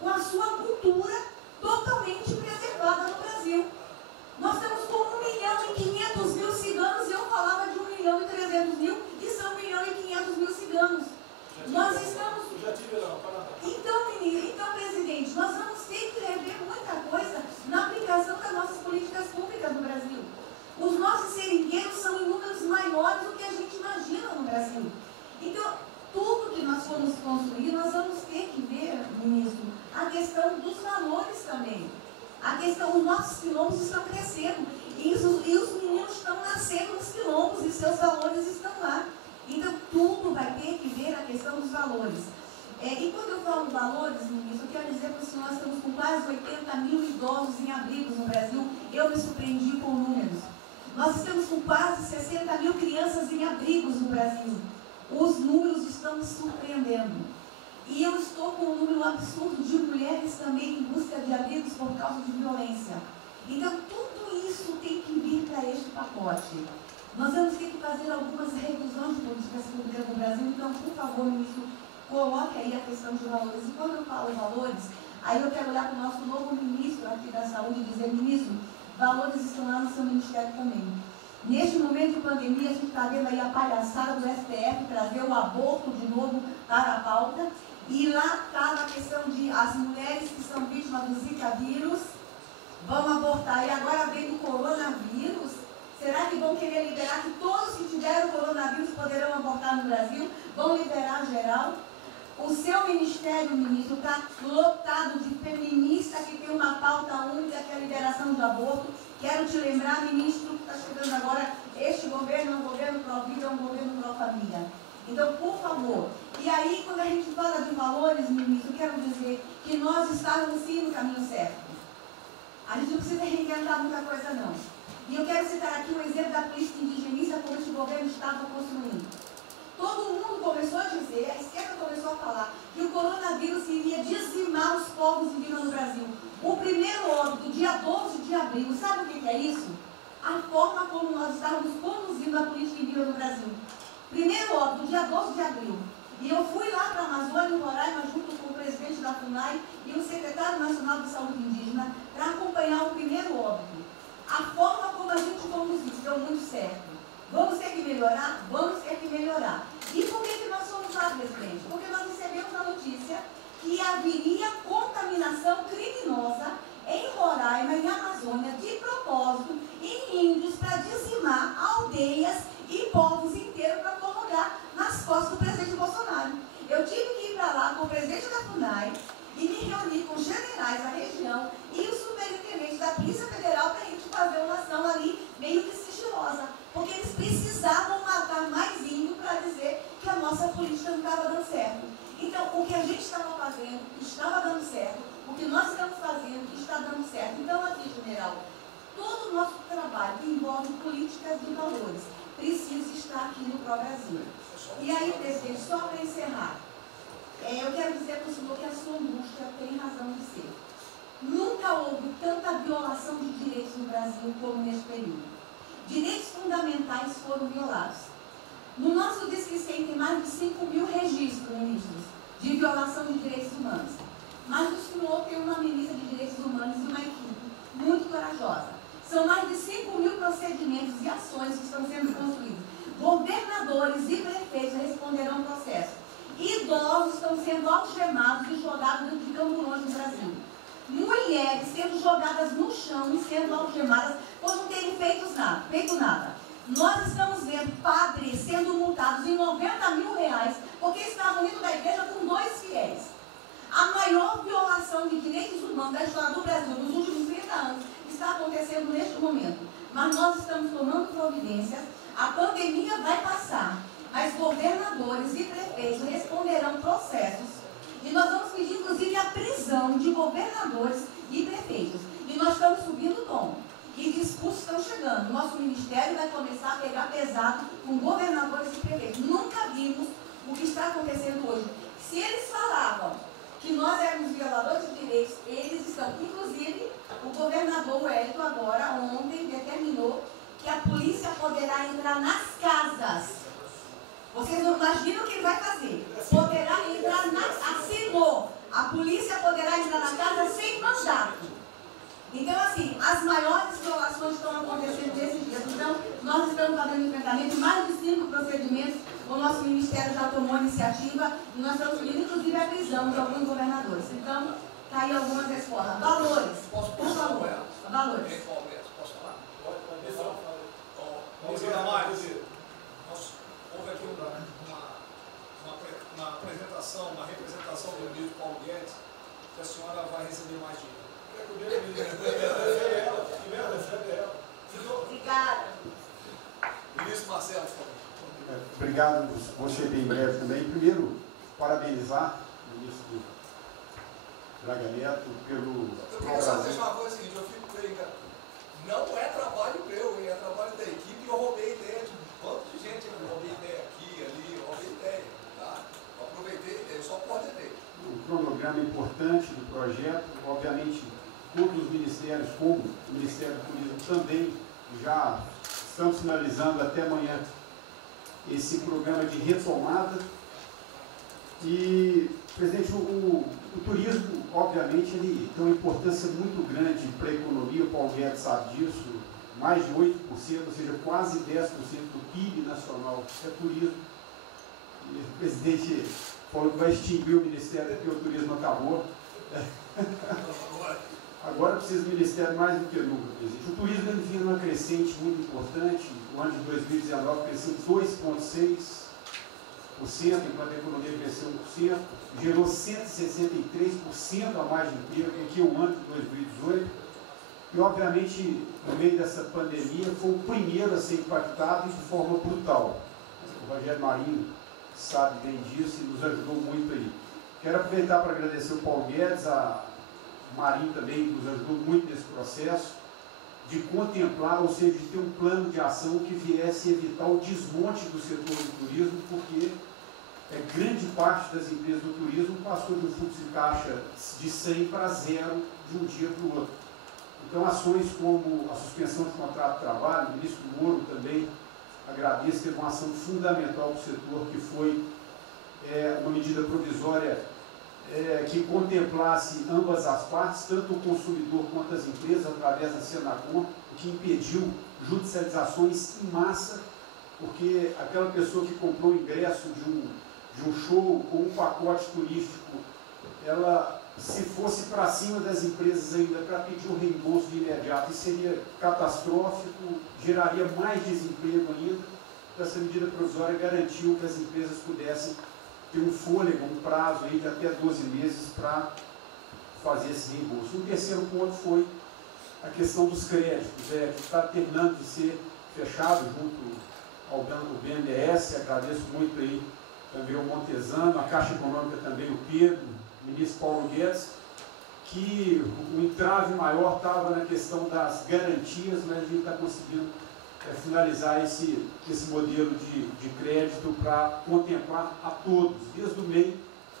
com a sua cultura totalmente preservada no Brasil. Nós estamos com 1.500.000 ciganos, eu falava de 1.300.000, e são 1.500.000 ciganos. Nós estamos... Então, presidente, nós vamos ter que rever muita coisa na aplicação das nossas políticas públicas no Brasil. Os nossos seringueiros são em números maiores do que a gente imagina no Brasil. Então, tudo que nós formos construir, nós vamos ter que ver, ministro, a questão dos valores também. A questão, os nossos quilombos estão crescendo e os meninos estão nascendo nos quilombos e seus valores estão lá. Então, tudo vai ter que ver a questão dos valores. E quando eu falo valores, ministro, eu quero dizer para o senhor, nós estamos com quase 80.000 idosos em abrigos no Brasil. Eu me surpreendi com números. Nós estamos com quase 60.000 crianças em abrigos no Brasil. Os números estão me surpreendendo. E eu estou com um número absurdo de mulheres também em busca de abrigos por causa de violência. Então, tudo isso tem que vir para este pacote. Nós vamos ter que fazer algumas revisões de políticas públicas no Brasil. Então, por favor, ministro, coloque aí a questão de valores. E quando eu falo valores, aí eu quero olhar para o nosso novo ministro aqui da Saúde e dizer, ministro, valores estão lá no seu ministério também. Neste momento de pandemia, a gente está vendo aí a palhaçada do STF trazer o aborto de novo para a pauta. E lá está a questão de as mulheres que são vítimas do Zika vírus vão abortar. E agora vem o coronavírus. Será que vão querer liberar que todos que tiveram coronavírus poderão abortar no Brasil? Vão liberar geral? O seu ministério, ministro, está lotado de feminista que tem uma pauta única, que é a liberação do aborto. Quero te lembrar, ministro, que está chegando agora, este governo é um governo pró-vida, é um governo pró-família. Então, por favor. E aí, quando a gente fala de valores, ministro, quero dizer que nós estávamos sim no caminho certo. A gente não precisa reinventar muita coisa, não. E eu quero citar aqui um exemplo da política indigenista como este governo estava construindo. Todo mundo começou a dizer, a esquerda começou a falar, que o coronavírus iria dizimar os povos indígenas no Brasil. O primeiro óbito, dia 12 de abril, sabe o que é isso? A forma como nós estávamos conduzindo a política indígena no Brasil. Primeiro óbito, dia 12 de abril. E eu fui lá para a Amazônia, em Roraima, junto com o presidente da FUNAI e o secretário nacional de saúde indígena, para acompanhar o primeiro óbito. A forma como a gente conduziu deu muito certo. Vamos ter que melhorar? Vamos ter que melhorar. E por que nós fomos lá, presidente? Porque nós recebemos a notícia que haveria contaminação criminosa em Roraima, em Amazônia, de propósito, em índios, para dizimar aldeias e povos inteiros para colocar nas costas do presidente Bolsonaro. Eu tive que ir para lá com o presidente da FUNAI e me reunir com os generais da região e o superintendente da Polícia Federal para a gente fazer uma ação ali meio que sigilosa, porque eles precisavam matar mais índio para dizer que a nossa política não estava dando certo. Então, o que a gente estava fazendo estava dando certo, o que nós estamos fazendo está dando certo. Então, aqui, general, todo o nosso trabalho que envolve políticas de valores precisa estar aqui no Pró-Brasil. E aí, presidente, só para encerrar, eu quero dizer para o senhor que a sua angústia tem razão de ser. Nunca houve tanta violação de direitos no Brasil como neste período. Direitos fundamentais foram violados. No nosso Disque 100 tem mais de 5.000 registros, ministros, de violação de direitos humanos. Mas o senhor tem uma ministra de direitos humanos e uma equipe muito corajosa. São mais de 5.000 procedimentos e ações que estão sendo construídos. Governadores e prefeitos responderão ao processo. Idosos estão sendo algemados e jogados dentro de camburões no Brasil. Mulheres sendo jogadas no chão e sendo algemadas por não terem feito nada. Nós estamos vendo padres sendo multados em R$90.000 porque estavam dentro da igreja com 2 fiéis. A maior violação de direitos humanos da história do Brasil nos últimos 30 anos está acontecendo neste momento. Mas nós estamos tomando providências, a pandemia vai passar, mas governadores e prefeitos responderão processos. E nós vamos pedir, inclusive, a prisão de governadores e prefeitos. E nós estamos subindo o tom. E discursos estão chegando. Nosso ministério vai começar a pegar pesado com governadores e prefeitos. Nunca vimos o que está acontecendo hoje. Se eles falavam que nós éramos violadores de direitos, eles estão. Inclusive, o governador Wellington agora, ontem, determinou que a polícia poderá entrar nas casas. Vocês não imaginam o que ele vai fazer. Poderá entrar assinou A polícia poderá entrar na casa sem mandato. Então, assim, as maiores violações estão acontecendo nesses dias. Então, nós estamos fazendo enfrentamento, mais de 5 procedimentos. O nosso Ministério já tomou iniciativa e nós estamos pedindo, inclusive, a prisão de alguns governadores. Então, está aí algumas respostas. Valores. Por favor. Valores. Posso falar? Pode. Damares, houve aqui uma apresentação, uma representação do ministro Paulo Guedes, que a senhora vai receber mais dinheiro. Obrigada. Ministro Marcelo, por favor. Obrigado, vou ser bem breve também. Primeiro, parabenizar o ministro Braga Neto pelo... Eu queria só deixar uma coisa seguinte, eu fico brincando. Não é trabalho meu, é trabalho da equipe, e eu roubei ideia de um bando de gente, eu roubei ideia aqui, ali, eu roubei ideia, tá? Eu aproveitei a ideia, só coordenei. Um cronograma importante do projeto, obviamente, todos os ministérios, como o Ministério do Turismo também, já estamos finalizando até amanhã esse programa de retomada. E, presidente, o turismo, obviamente, ele tem uma importância muito grande para a economia, o Paulo Guedes sabe disso, mais de 8%, ou seja, quase 10% do PIB nacional é turismo. E o presidente falou que vai extinguir o Ministério porque o turismo acabou. Agora precisa do Ministério mais do que nunca, presidente. O turismo ele vinha numa crescente muito importante. O ano de 2019 cresceu 2,6%, enquanto a economia cresceu 1%, gerou 163% a mais de emprego do que o ano de 2018. E, obviamente, no meio dessa pandemia, foi o primeiro a ser impactado de forma brutal. O Rogério Marinho sabe bem disso e nos ajudou muito aí. Quero aproveitar para agradecer o Paulo Guedes, a Marinho também nos ajudou muito nesse processo, de contemplar, ou seja, de ter um plano de ação que viesse evitar o desmonte do setor do turismo, porque grande parte das empresas do turismo passou de um fluxo de caixa de 100 para 0 de um dia para o outro. Então, ações como a suspensão de contrato de trabalho, o ministro Moro também agradeço, teve uma ação fundamental para o setor, que foi uma medida provisória que contemplasse ambas as partes, tanto o consumidor quanto as empresas, através da Senacom, o que impediu judicializações em massa, porque aquela pessoa que comprou o ingresso de um show ou um pacote turístico, ela, se fosse para cima das empresas ainda para pedir um reembolso de imediato, isso seria catastrófico, geraria mais desemprego ainda. Então, essa medida provisória garantiu que as empresas pudessem ter um fôlego, um prazo aí de até 12 meses para fazer esse reembolso. O terceiro ponto foi a questão dos créditos, que está terminando de ser fechado junto ao Banco BNDES. Agradeço muito aí também o Montesano, a Caixa Econômica também, o Pedro, o ministro Paulo Guedes, que o entrave maior estava na questão das garantias, mas a gente está conseguindo finalizar esse modelo de crédito para contemplar a todos, desde o MEI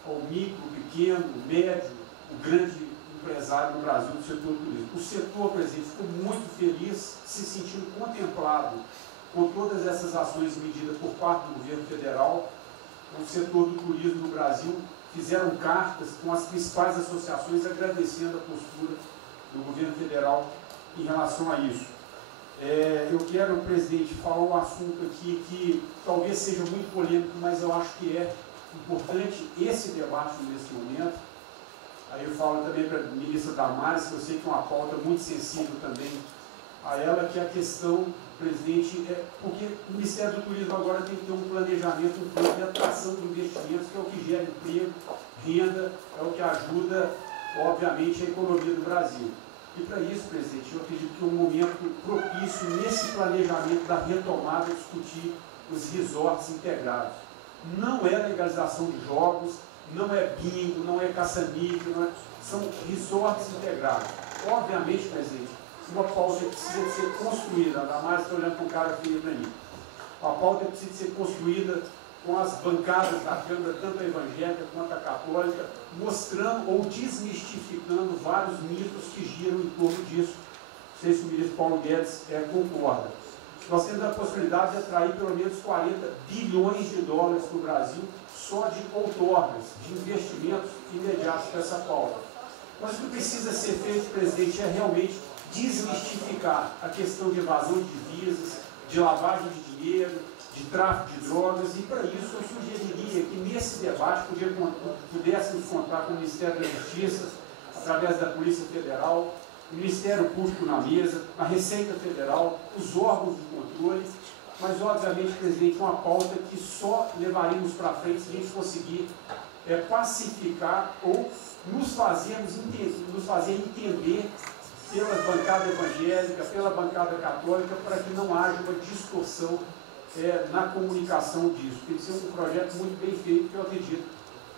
ao micro, pequeno, médio, o grande empresário no Brasil do setor turístico. O setor, presidente, ficou muito feliz, se sentindo contemplado com todas essas ações medidas por parte do governo federal. O setor do turismo no Brasil fizeram cartas com as principais associações agradecendo a postura do governo federal em relação a isso. Eu quero, presidente, falar um assunto aqui que talvez seja muito polêmico, mas eu acho que é importante esse debate nesse momento. Aí eu falo também para a ministra Damares, que eu sei que é uma pauta muito sensível também a ela, que é a questão, presidente, porque o Ministério do Turismo agora tem que ter um planejamento, um plano de atração de investimentos, que é o que gera emprego, renda, é o que ajuda, obviamente, a economia do Brasil. E para isso, presidente, eu acredito que é um momento propício nesse planejamento da retomada discutir os resorts integrados. Não é legalização de jogos, não é bingo, não é caça-níquel, são resorts integrados. Obviamente, presidente, uma pauta precisa ser construída, ainda mais estou olhando para o cara aqui para mim. A pauta precisa ser construída com as bancadas da Câmara, tanto a evangélica quanto a católica, mostrando ou desmistificando vários mitos que giram em torno disso. Não sei se o ministro Paulo Guedes concorda. Nós temos a possibilidade de atrair pelo menos 40 bilhões de dólares para o Brasil só de outorgas, de investimentos imediatos para essa pauta. Mas o que precisa ser feito, presidente, é realmente desmistificar a questão de evasão de divisas, de lavagem de dinheiro, de tráfico de drogas, e para isso eu sugeriria que nesse debate pudéssemos contar com o Ministério da Justiça, através da Polícia Federal, o Ministério Público na mesa, a Receita Federal, os órgãos de controle, mas obviamente, presidente, uma pauta que só levaríamos para frente se a gente conseguir pacificar ou nos fazer entender pela bancada evangélica, pela bancada católica, para que não haja uma distorção na comunicação disso. Tem que ser um projeto muito bem feito, que eu acredito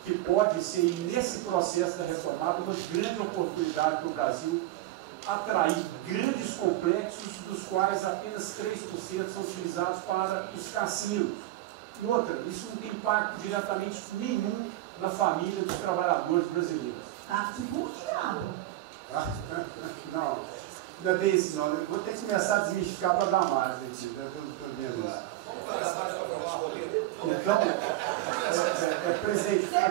que pode ser, nesse processo da retomada, uma grande oportunidade para o Brasil atrair grandes complexos, dos quais apenas 3% são utilizados para os cassinos. E outra, isso não tem impacto diretamente nenhum na família dos trabalhadores brasileiros. Tá desbloqueado. Não, ainda bem isso não. Vou ter que começar a desmistificar para dar mais aqui. Estou vendo isso. Então, presidente, aqui,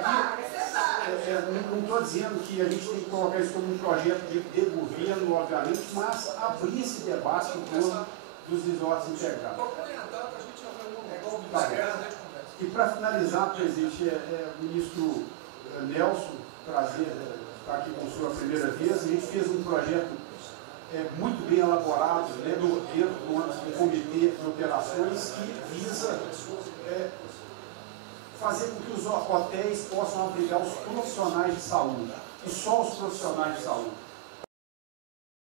não estou dizendo que a gente tem que colocar isso como um projeto de governo, obviamente, mas abrir esse debate em torno dos resorts integrados. Tá. E para finalizar, presidente, o ministro Nelson, prazer estar aqui com a sua primeira vez, a gente fez um projeto muito bem elaborado, né, dentro do comitê de operações, que visa fazer com que os hotéis possam abrigar os profissionais de saúde, e só os profissionais de saúde.